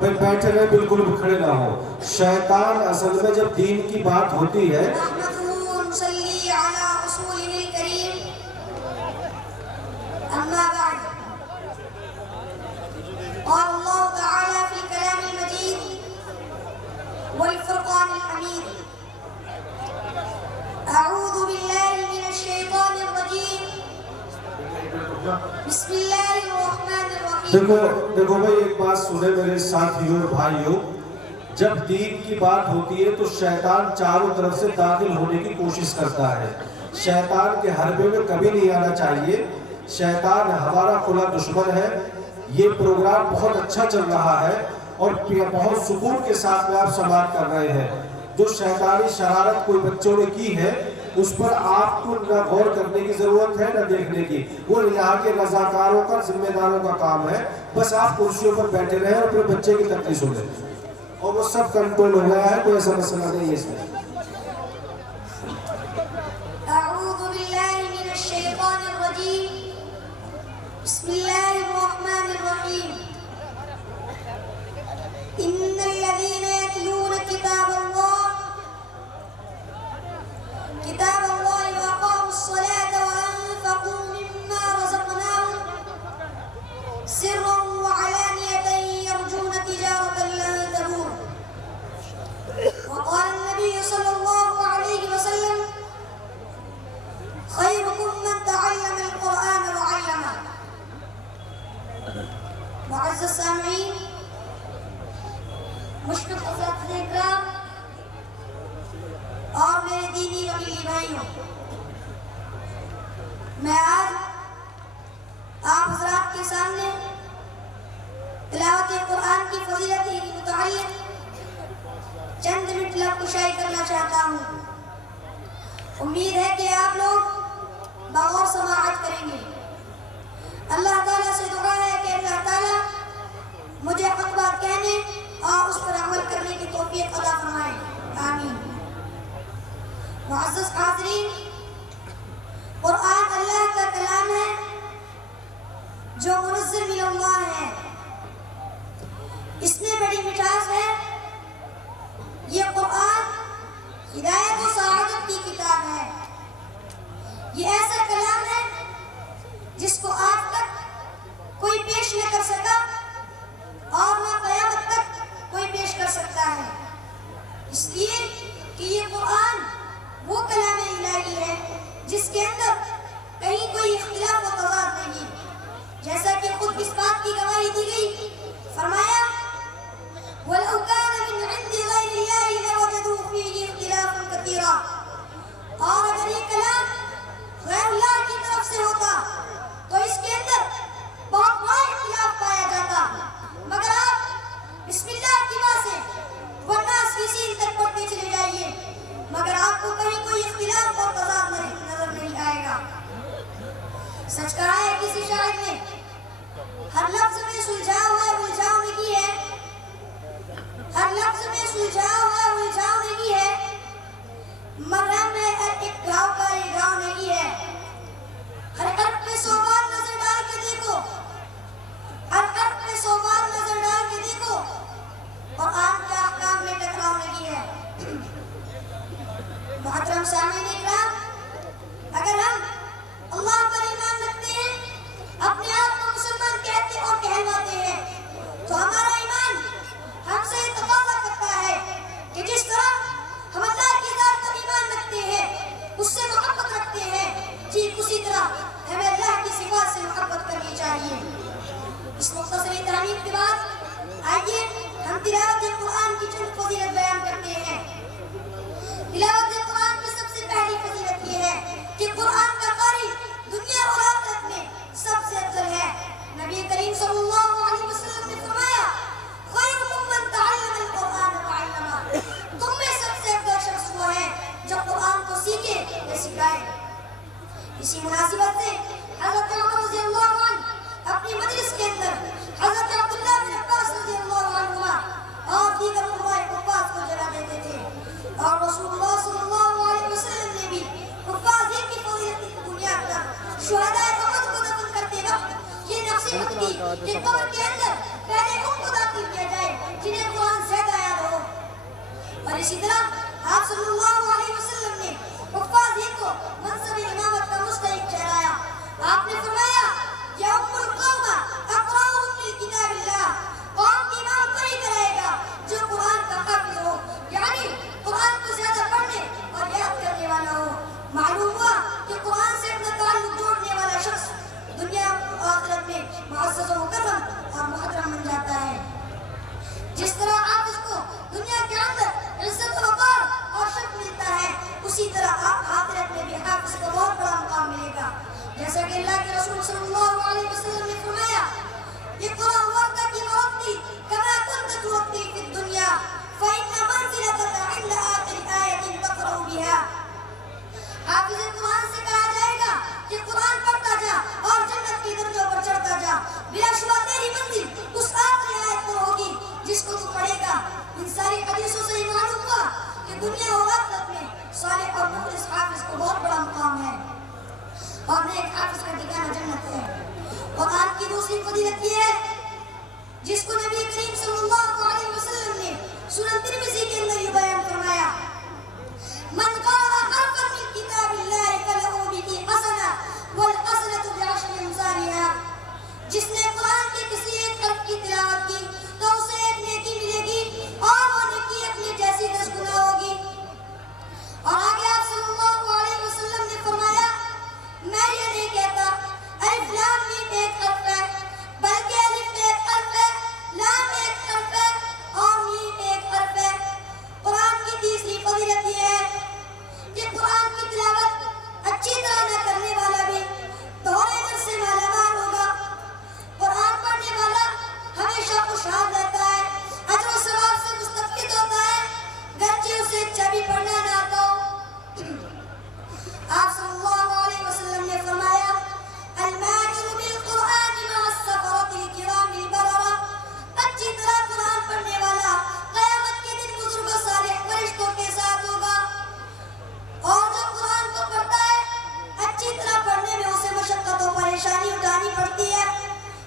بھائی بیٹھے رہے، بالکل بھی کھڑے نہ ہو. شیطان اصل میں جب دین کی بات ہوتی ہے أما بعد قال الله تعالى في الكلام المجيد والفرقان الحميد أعوذ بالله من الشيطان الرجيم بسم الله الرحمن الرحيم. دیکھو بھائی ایک بات سنے میرے ساتھیوں اور بھائیوں، جب دین کی بات ہوتی ہے تو شیطان چاروں طرف سے داخل ہونے کی کوشش کرتا ہے. شیطان کے حربے میں کبھی نہیں آنا چاہیے. شیطان ہمارا کھلا دشمن ہے. یہ پروگرام بہت اچھا چل رہا ہے اور بہت سکون کے ساتھ میں آپ سماعت کر رہے ہیں. جو شیطانی شرارت کوئی بچوں نے کی ہے اس پر آپ کو نہ غور کرنے کی ضرورت ہے نہ دیکھنے کی. وہ یہاں کے رضاکاروں کا، ذمہ داروں کا کام ہے. بس آپ کرسیوں پر بیٹھے رہیں اور اپنے بچے کی تکلیف سنیں اور وہ سب کنٹرول ہو گیا ہے. کوئی ایسا مسئلہ نہیں ہے اس میں. أعوذ بالله من الشيطان الرجيم بسم الله الرحمن الرحيم. إن الذين يتلون كتاب الله وأقاموا الصلاة وأنفقوا مما رزقناهم سرا وعلانية يرجون تجارة لن تبور. وقال النبي صلى الله عليه وسلم خيركم من تعلم القرآن وعلمه. معزز السامعين، مشرف اساتذہ اکرام اور میرے دینی و دلی بھائیوں، میں آج آپ حضرات کے سامنے تلاوت قرآن کی فضیلت کے متعلق چند منٹ لب کشائی کرنا چاہتا ہوں. امید ہے کہ آپ لوگ بغور سماعت کریں گے. اللہ تعالیٰ سے دعا ہے کہ اللہ تعالیٰ مجھے حق بات کہنے اور اس پر عمل کرنے کی توفیق عطا فرمائے. آمین. معزز حاضرین، قرآن اللہ کا کلام ہے جو منزل من اللہ ہے. اس میں بڑی مٹھاس ہے. یہ قرآن ہدایت و سعادت کی کتاب ہے. یہ ایسا کلام ہے جس کو آج تک کوئی پیش نہ کر سکا اور نہ قیامت تک کوئی پیش کر سکتا ہے. اس لیے کہ یہ قرآن وہ کلام الہی ہے جس کے اندر کہیں کوئی اختلاف و تضاد نہیں. جیسا کہ خود اس بات کی گواہی دی گئی، فرمایا وَلَوْ كَانَ مِنْ عِنْدِ غَيْرِ اللَّهِ لَوَجَدُوا فِيهِ اخْتِلَافًا كَثِيرًا. اور اگر یہ کلام غیر اللہ کی طرف سے ہوتا تو اس کے اندر بہت بڑا اختلاف پایا جاتا. مگر آپ بسم اللہ کی بات سے والناس کی سین تک پڑھتے چلے جائیے، مگر آپ کو کہیں کوئی اختلاف اور تضاد نظر نہیں آئے گا. سچ کہا ہے کسی شاعر نے، ہر لفظ میں سلجھا ہوا الجھاؤ نہیں ہے، ہر لفظ میں سلجھا ہوا الجھاؤ نہیں ہے، مرہم میں ہر ایک گاؤں کا یہ گاؤں نہیں ہے. ہر حرف پہ 100 بار نظر ڈال کے دیکھو، ہر حرف پہ 100 بار نظر ڈال کے دیکھو، قرآن کے احکام میں ٹکراؤ نہیں ہے. محترم سامعین اکرام، اگر ہم اللہ پر ایمان رکھتے ہیں، اپنے آپ کو مسلمان کہتے اور کہلواتے ہیں، تو ہمارا ایمان ہم سے تقاضا کرتا ہے کہ جس طرح ہم اللہ کی ذات پر ایمان رکھتے ہیں، اس سے محبت رکھتے ہیں، ٹھیک اسی طرح ہمیں اللہ کی صفات سے محبت کرنی چاہیے. اس مختصر تعلیم کے بعد آئیے ہم تلاوت قرآن کی چند فضیلت بیان کرتے ہیں. تلاوت قرآن کی سب سے پہلی فضیلت یہ ہے کہ قرآن کا قاری دنیا اور آخرت میں سب سے افضل ہے. نبی کریم صلی اللہ علیہ وسلم نے فرمایا خیرکم من تعلم القرآن وعلمہ. تم میں سب سے افضل شخص وہ ہے جو قرآن کو سیکھے یا سکھائے. اسی مناسبت سے حضرت عمر رضی اللہ عنہ اپنی مجلس کے اندر حضرت عبداللہ بن عباس رضی اللہ عنہما اور دیگر علماء حفاظ کو جگہ دیتے تھے. اور رسول اللہ صلی اللہ علیہ وسلم نے بھی حفاظ کی فضیلت کی بنیاد پر شہداء احد کو دفن کرتے وقت یہ نصیحت کی کہ قبر इसी तरह आप सल्लल्लाहु अलैहि वसल्लम ने हुफ़ाज़ ही को मनसब इमामत का मुस्तहिक़ ठहराया। आपने फरमाया या उम्मुल कौम अक़राउहुम लिल किताबिल्लाह, कौम की इमाम वही कराएगा जो कुरान का हाफ़िज़ हो, यानी कुरान को ज़्यादा पढ़ने और याद करने वाला हो। मालूम हुआ कि कुरान से अपना ताल्लुक़ जोड़ने वाला शख्स दुनिया और आखिरत में मुअज़्ज़ज़ व मुकर्रम और मुहतरम बन जाता है। जिस तरह आप इसको दुनिया के अंदर इज्जत व वक़ार और शर्फ मिलता है, उसी तरह आप आखिरत में भी हाफ़िज़ को बहुत बड़ा मुकाम मिलेगा। जैसा कि अल्लाह के रसूल सल्लल्लाहु अलैहि वसल्लम ने फरमाया, इक़रा वरक़की वरक़ती कमा कुन्त तुरक़्ती फ़िद दुनिया फ़इन्न मंज़िलतक इंद आख़िरि आयतिन तक़रअु बिहा। हाफ़िज़ कुरान से कहा जाएगा कि कुरान पढ़ता जा और जन्नत की दर्जों पर चढ़ता जा, बिलाशुबा तेरी मंजिल उस आखिरी आयत पर होगी जिसको तू पढ़ेगा। इन सारी हदीसों से मालूम हुआ कि दुनिया और आखिरत में सालिह और मुखलिस हाफ़िज़ को बहुत बड़ा मुकाम है और नेक हाफ़िज़ का ठिकाना जन्नत है। कुरान की दूसरी फजीलत ये है जिसको नबी करीम सल्लल्लाहु अलैहि वसल्लम ने सुनन तिर्मिज़ी के अंदर ये बयान फरमाया, मन क़रा हरफन मिन किताबिल्लाहि फलहु बिही हसना वल हसनतु बिअशरि अमसालिहा। जिसने कुरान के किसी एक हर्फ की तिलावत की तो उसे एक नेकी मिलेगी और वो नेकी अपनी जैसी 10 गुना होगी। और आगे आप सल्लल्लाहु अलैहि वसल्लम ने फरमाया, मैं ये नहीं कहता अलिफ लाम मीम एक हर्फ है, बल्कि अलिफ एक हर्फ है, लाम एक हर्फ है और मीम एक हर्फ है। कुरान की तीसरी फजीलत ये है कि कुरान की तिलावत अच्छी तरह न करने वाला भी दोहरे अजर से मालामाल होगा। कुरान पढ़ने वाला हमेशा खुशहाल रहता है, अजर व सवाब से मुस्तफ़िद होता है, गरचे उसे अच्छा भी पढ़ना ना आता हो। आप सल्लल्लाहु अलैहि वसल्लम ने फरमाया, अल-माहिरु बिल कुरान मअस सफरतिल किरामिल बररा। अच्छी तरह कुरान पढ़ने वाला क़यामत के दिन बुजुर्ग सालिह फरिश्तों के साथ होगा। और जो कुरान को पढ़ता है, अच्छी तरह पढ़ने में उसे मशक्क़त और परेशानी उठानी पड़ती है,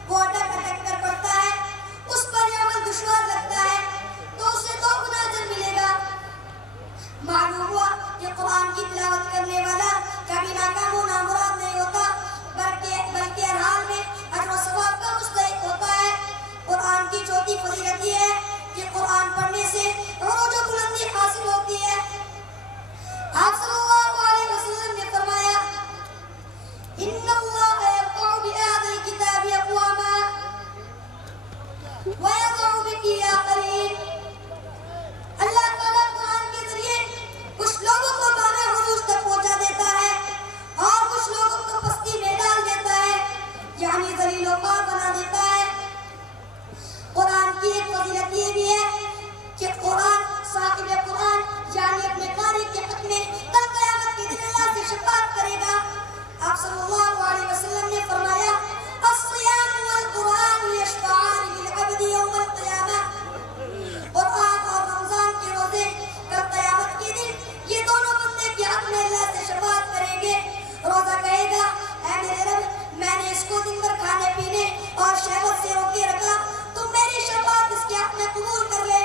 वो अटक अटक कर पढ़ता है, उस पर ये अमल दुश्वार लगता है, तो उसे 2 गुना अजर मिलेगा। मालूम हुआ कि कुरान की तिलावत करने वाला कभी नाकाम व नामुराद नहीं होता, बल्कि हर हाल में अजर व सवाब का मुस्तहिक़ होता है। कुरान की चौथी फजीलत ये है कि कुरान पढ़ने से उरूज व बुलंदी हासिल होती है। आप सल्लल्लाहु अलैहि वसल्लम ने फरमाया, इन्नल्लाह यरफ़उ बिहाज़िल किताबि अक़वामा व यज़उ बिही आख़रीन। अल्लाह ताला कुरान के जरिए कुछ लोगों को बामे उरूज तक पहुंचा देता है और कुछ लोगों को पस्ती में डाल देता है, यानी ज़लील व ख़ार बना देता है। कुरान की एक फजीलत ये भी है कि कुरान साहिब कुरान यानी अपने कारी के हक में कल क़यामत के दिन अल्लाह से शफ़ाअत करेगा। आप सल्लल्लाहु अलैहि वसल्लम ने फरमाया, अस्सियाम वल कुरान यशफ़अआन लिल अब्दी यौमल क़ियामा। कुरान और रमज़ान के रोज़े कल क़यामत के दिन ये दोनों बंदे के हक में अल्लाह से शफ़ाअत करेंगे। रोज़ा कहेगा, ऐ मेरे रब, मैंने इसको दिन भर खाने पीने और शहवत से रोके रखा, तुम मेरी शफ़ाअत इसके हक में कबूल कर ले।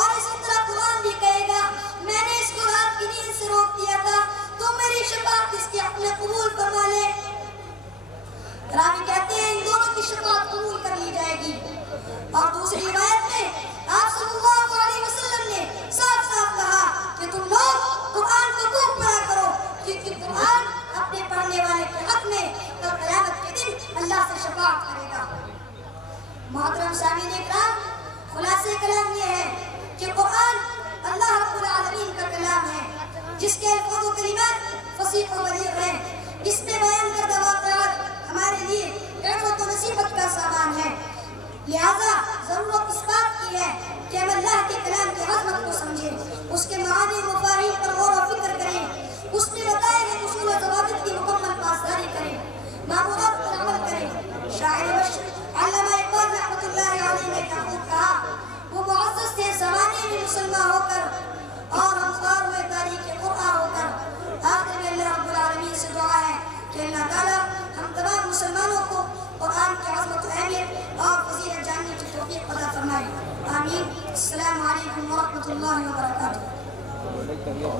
और इसी तरह कुरान भी कहेगा, मैंने इसको रात की नींद से रोक दिया था, तुम मेरी शफ़ाअत इसके हक में कबूल फरमा ले। रावी कहते हैं इन दोनों की शफ़ाअत कबूल कर ली जाएगी। और दूसरी रिवायत में आप सल्लल्लाहु अलैहि वसल्लम ने साफ साफ कहा कि तुम लोग कुरान को खूब पढ़ा करो, क्योंकि कुरान अपने पढ़ने वाले के हक में कल क़यामत के दिन अल्लाह से शफ़ाअत करेगा। मोहतरम सामीन इकराम, खुलासे कलाम ये है कि कुरान अल्लाह रब्बुल आलमीन का कलाम है, जिसके अल्फाज़ व कलिमात फसीह व बलीग़ हैं। इसमें बयान करदा वाक़यात हमारे लिए इबरत व नसीहत का सामान है। लिहाजा ज़रूरत इस बात की है कि हम अल्लाह के कलाम की अज़मत को समझें, उसके मानी व मफ़ाहीम पर गौर व फ़िक्र करें, उसमें बताए गए उसूल व ज़वाबित की मुकम्मल पासदारी करें, मामूरात पर अमल करें। शायर मशरिक़ अल्लामा इक़बाल रहमतुल्लाहि अलैहि ने कहा, वो मुअज़्ज़ज़ थे ज़माने में मुसलमान होकर और हमख़्वार हुए तारीख़ क़ुरआन होकर। आखिर में अल्लाह रब्बुल आलमीन से दुआ है कि अल्लाह ताला हम तमाम मुसलमानों को कुरान की अज़मत व अहमियत और फ़ज़ीलत जानने की तौफ़ीक़ अता फ़रमाए। आमीन। अस्सलामु अलैकुम व रहमतुल्लाहि व बरकातुहू। سلیکٹ کر لیا